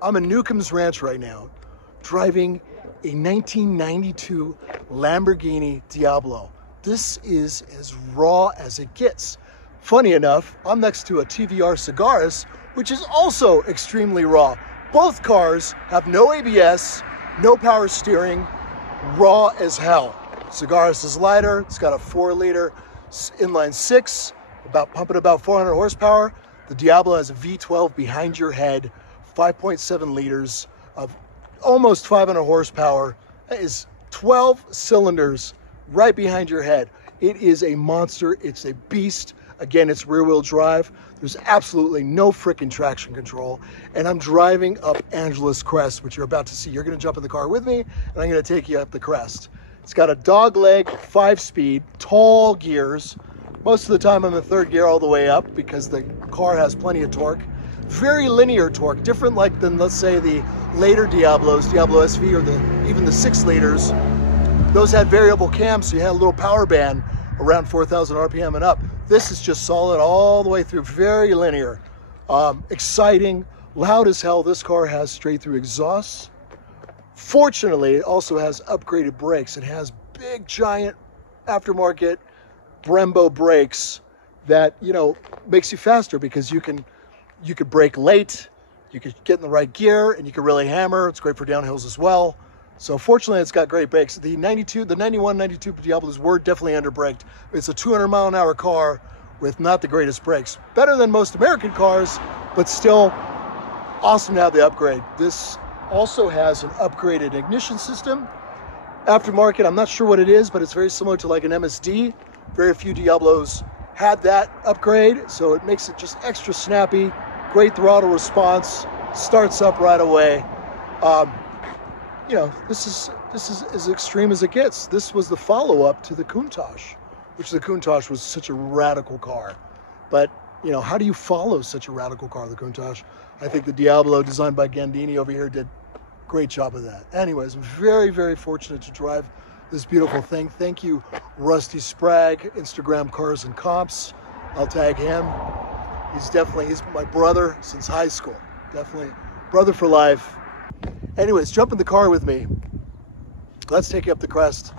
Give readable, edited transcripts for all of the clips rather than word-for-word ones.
I'm in Newcomb's Ranch right now, driving a 1992 Lamborghini Diablo. This is as raw as it gets. Funny enough, I'm next to a TVR Cigaris, which is also extremely raw. Both cars have no ABS, no power steering, raw as hell. Cigaris is lighter, it's got a 4-liter inline 6, pumping about 400 horsepower. The Diablo has a V12 behind your head, 5.7 liters of almost 500 horsepower. That is 12 cylinders right behind your head. It is a monster, it's a beast. Again, it's rear-wheel drive. There's absolutely no freaking traction control. And I'm driving up Angeles Crest, which you're about to see. You're gonna jump in the car with me, and I'm gonna take you up the crest. It's got a dog-leg 5-speed, tall gears. Most of the time I'm in 3rd gear all the way up because the car has plenty of torque. Very linear torque, different than, let's say, the later Diablos, Diablo SV, or even the 6 liters. Those had variable cams, so you had a little power band around 4,000 RPM and up. This is just solid all the way through, very linear. Exciting, loud as hell. This car has straight through exhausts. Fortunately, it also has upgraded brakes. It has big, giant aftermarket Brembo brakes that, makes you faster because you could brake late, you could get in the right gear, and you can really hammer. It's great for downhills as well. So fortunately, it's got great brakes. The 91, 92 Diablos were definitely under-braked. It's a 200-mile-an-hour car with not the greatest brakes. Better than most American cars, but still awesome to have the upgrade. This also has an upgraded ignition system. Aftermarket, I'm not sure what it is, but it's very similar to like an MSD. Very few Diablos had that upgrade, so it makes it just extra snappy. Great throttle response, starts up right away. This is as extreme as it gets. This was the follow-up to the Countach, which the Countach was such a radical car. But, how do you follow such a radical car, the Countach? I think the Diablo, designed by Gandini over here, did a great job of that. Anyways, I'm very, very fortunate to drive this beautiful thing. Thank you, Rusty Sprague, Instagram Cars and Comps. I'll tag him. He's my brother since high school. Definitely brother for life. Anyways, jump in the car with me. Let's take you up the crest.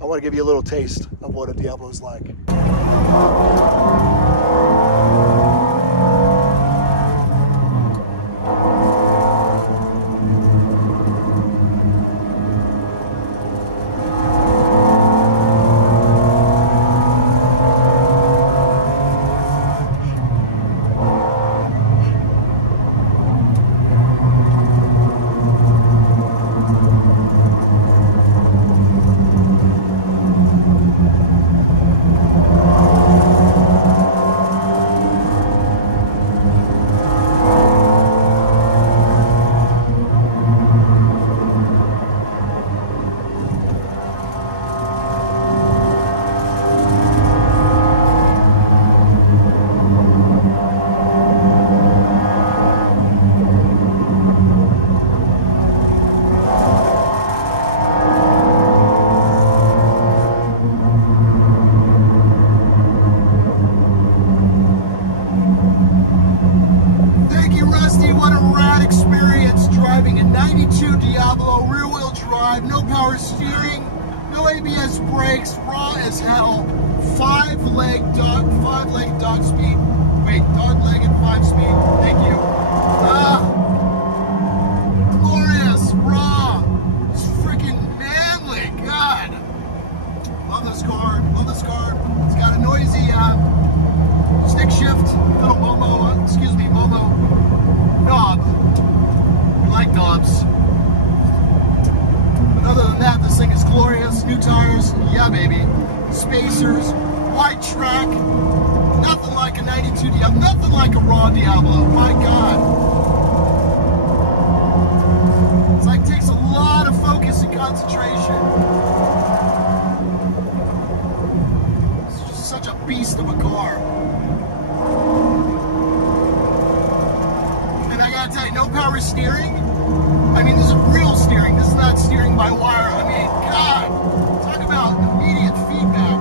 I want to give you a little taste of what a Diablo is like. What a rad experience driving a 92 Diablo, rear-wheel drive, no power steering, no ABS brakes, raw as hell, dog-legged 5-speed. Wait, dog-legged 5-speed. Thank you. Glorious, raw, it's freaking manly. God, love this car. Love this car. It's got a noisy stick shift, little Momo knob. We like knobs. But other than that, this thing is glorious. New tires, yeah baby. Spacers, wide track. Nothing like a 92 Diablo, nothing like a raw Diablo. My God. It's like takes a lot of focus and concentration. It's just such a beast of a car. Tell you, no power steering. I mean, this is real steering. This is not steering by wire. I mean, God, talk about immediate feedback.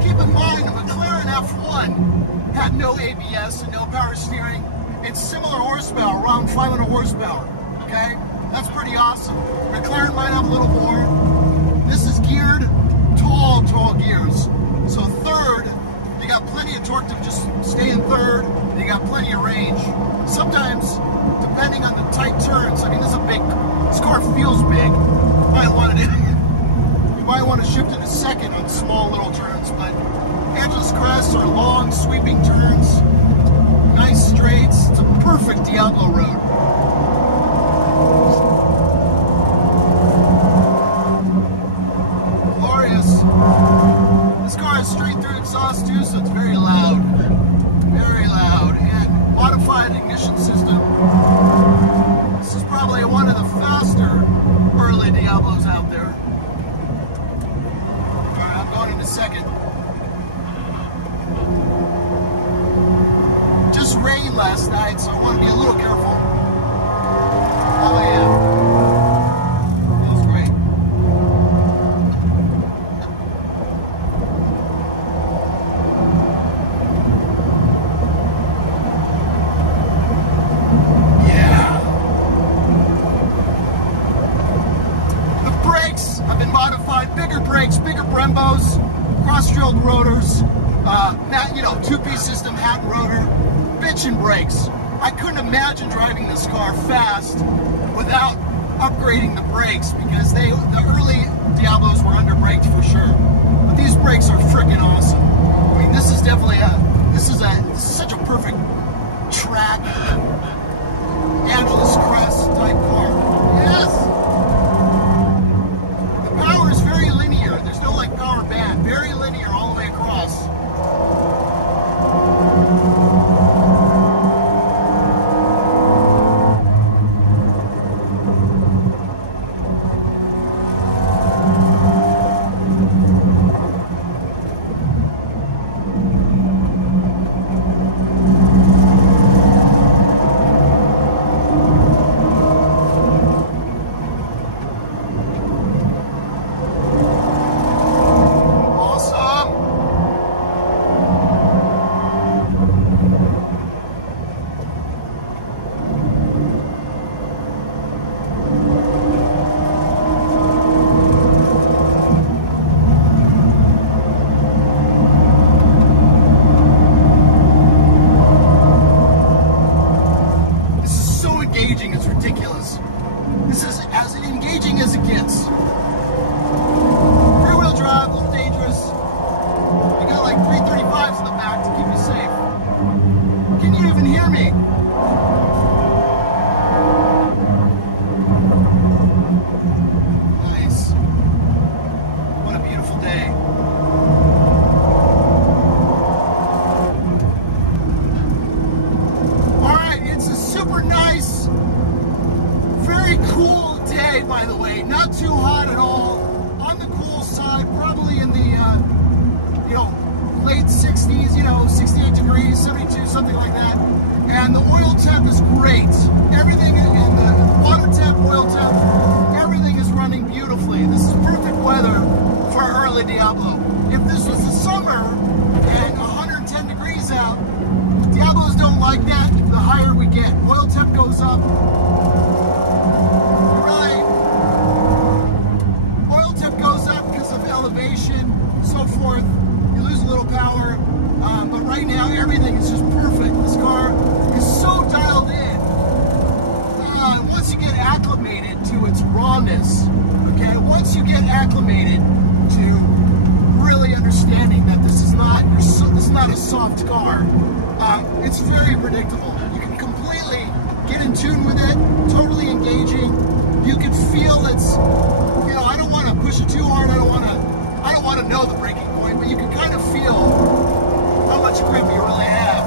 Keep in mind, the McLaren F1 had no ABS and no power steering. It's similar similar horsepower, around 500 horsepower, okay? That's pretty awesome. McLaren might have a little more. This is geared, tall gears. So third, you got plenty of torque to just stay in third, and you got plenty of range. Sometimes, depending on the tight turns, I mean, this car feels big. You might want to shift it to second on small little turns, but Angeles Crests are long, sweeping turns, nice straights. It's a perfect Diablo road. Glorious. This car has straight through exhaust too, so it's very loud. Very loud. And modified ignition system. This is probably one of the faster early Diablos out there. Alright, I'm going into second. Just rained last night, so I want to be a little careful. Oh yeah. Feels great. Yeah. The brakes have been modified. Bigger brakes, bigger Brembos, cross-drilled rotors, you know, two-piece system, hat and rotor. Bitchin' brakes. I couldn't imagine driving this car fast without upgrading the brakes, because the early Diablos were under braked for sure. But these brakes are freaking awesome. I mean, this is definitely this is such a perfect track Angeles Crest type car. Yes. The power is very linear. There's no like power band. Very linear all the way across. It's ridiculous. This is as engaging as it gets. Rear-wheel drive, a little dangerous. You got like 335s in the back to keep you safe. Can you even hear me? Nice. What a beautiful day. Alright, it's a super nice, very cool day, by the way. Not too hot at all. On the cool side, probably in the, you know, late 60s, you know, 68 degrees, 72, something like that. And the oil temp is great. Everything in the water temp, oil temp, everything is running beautifully. This is perfect weather for early Diablo. If this was the summer and 110 degrees out, Diablos don't like that. The higher we get, oil temp goes up. Oil temp goes up because of elevation, so forth. You lose a little power, but right now everything is just perfect. This car is so dialed in. Once you get acclimated to its rawness, okay. Once you get acclimated to really understanding that this is not a soft car, it's very predictable. You can completely get in tune with it, totally engaging. You can feel it's, you know, I don't want to push it too hard. I don't want to know the breaking point, but you can kind of feel how much grip you really have.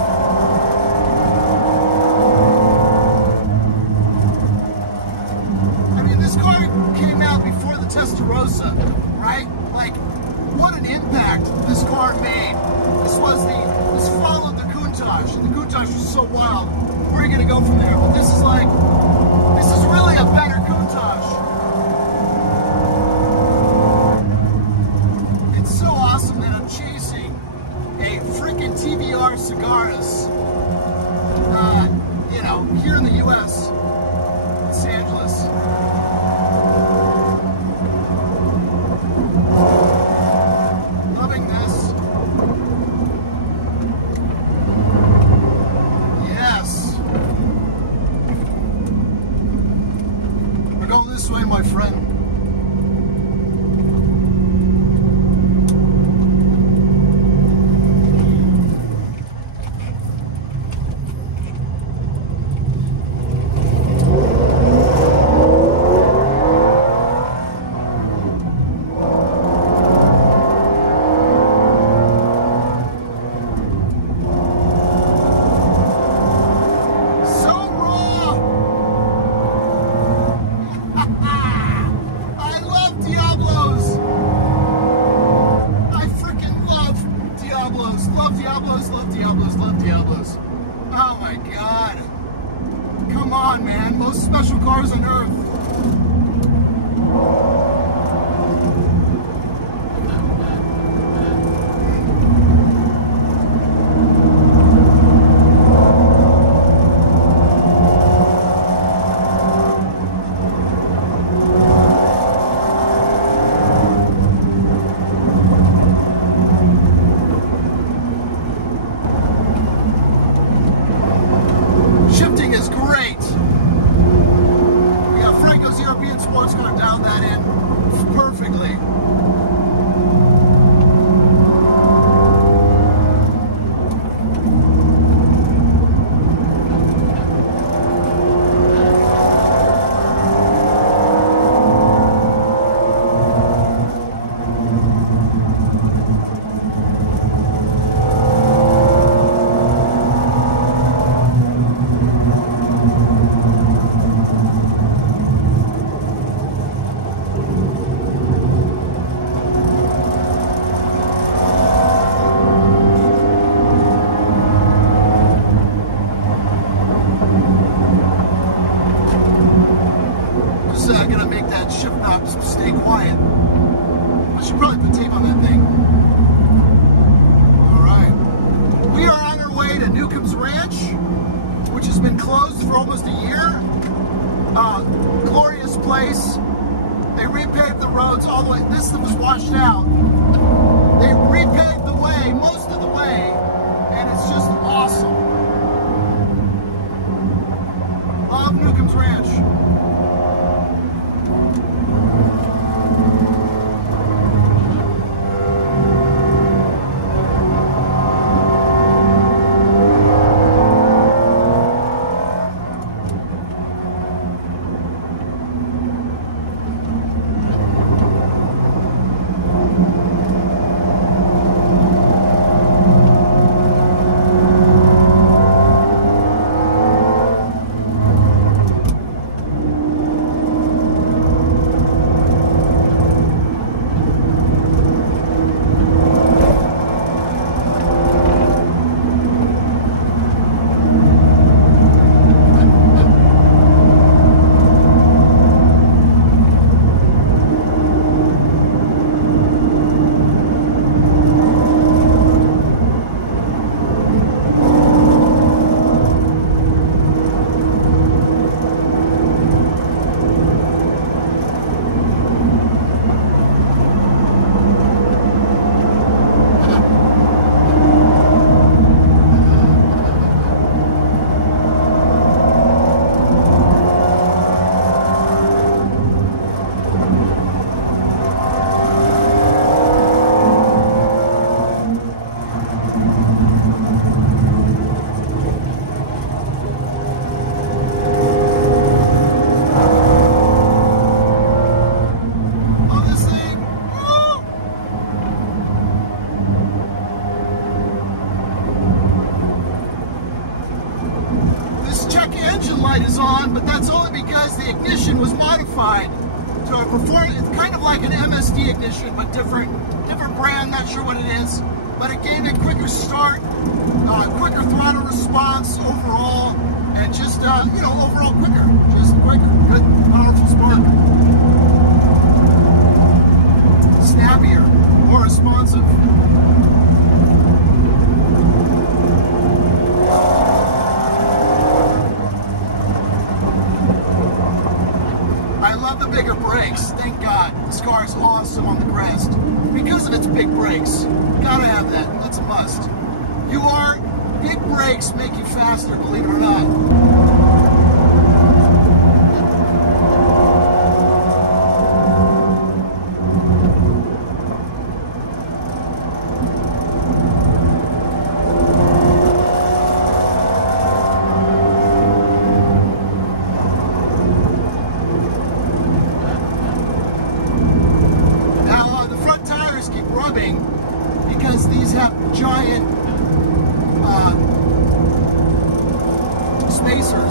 I mean, this car came out before the Testarossa, right? Like, what an impact this car made. This followed the Countach, and the Countach was so wild. Where are you going to go from there? But this is really a better Countach. It's so awesome that I'm chasing a freaking TBR Cigaris, you know, this way, my friend. Diablos. Oh my God. Come on, man. Most special cars on earth. Shifting is great. We got Franco's European sports car down that in perfectly. Gonna make that shift knob stay quiet. I should probably put tape on that thing. Alright. We are on our way to Newcomb's Ranch, which has been closed for almost a year. Glorious place. They repaved the roads all the way. This stuff was washed out. They repaved the way, most of the way, and it's just awesome. Love Newcomb's Ranch. Light is on, but that's only because the ignition was modified to perform. It's kind of like an MSD ignition, but different brand. Not sure what it is, but it gave it quicker start, quicker throttle response overall, and just overall quicker, just quicker, good, powerful spark, snappier, more responsive. I love the bigger brakes, thank God. This car is awesome on the crest. Because of its big brakes. Gotta have that, that's a must. Big brakes make you faster, believe it or not.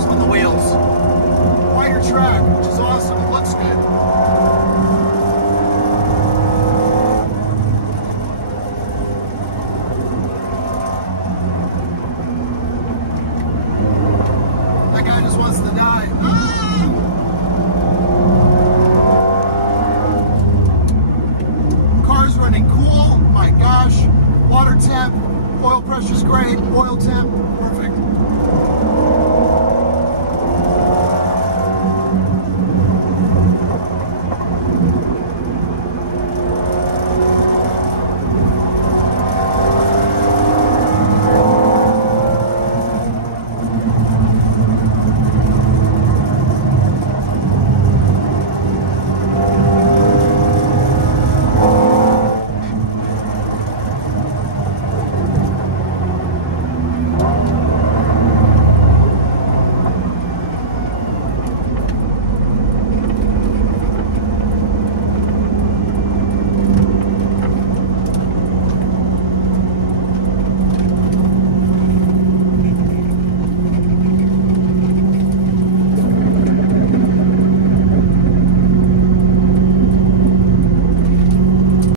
on the wheels. Wider track, which is awesome. It looks good.